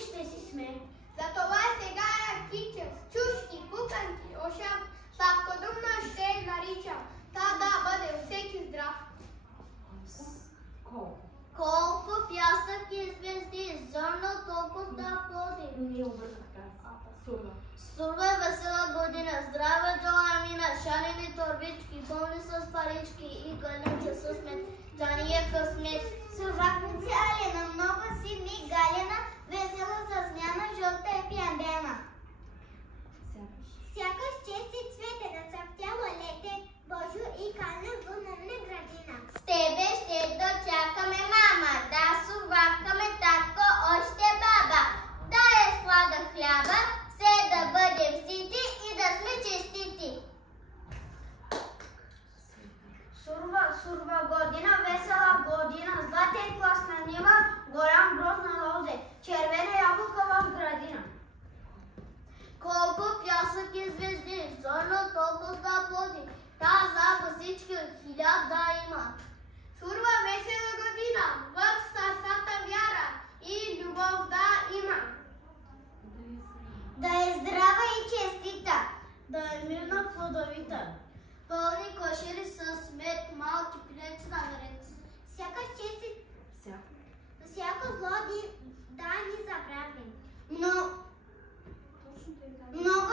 ще си смее. Затова сега я тича с чушки, пуканки, ошап, сладкодумна ще нарича, та да бъде всеки здрав. Колко пясък и звезди, зорно толкова да плоди. Не обърках така. Сурва. Сурва е весела година, здрава джола мина, шалени торбички, пълни с парички и гълница с мед. За ние късмет. Сурвакници Алена, много си ми галена, весела засмяна, жълта е пиандена. Сякаш чести цвете, нацъфтяло лете, Божо и кална в момна градина. С тебе ще дочакаме мама, да сурвакаме татко, още баба. Да е слада хляба, все да бъдем сити и да сме честити. Сурва, сурва година, весела година, златен клас на нива, голям гроз на лозе, червена ябълка в градина. Колко пясък и звезди, зорно толкова да плоди, та за всички хиляд да има. Сурва весела година, в сърцата вяра и любов да има. Да е здрава и честита, Да е мирна плодовита, пълни кошери с мед, малки пилец на наред. сякаш чести, Всяко. всяко зло да ни забравим. Но много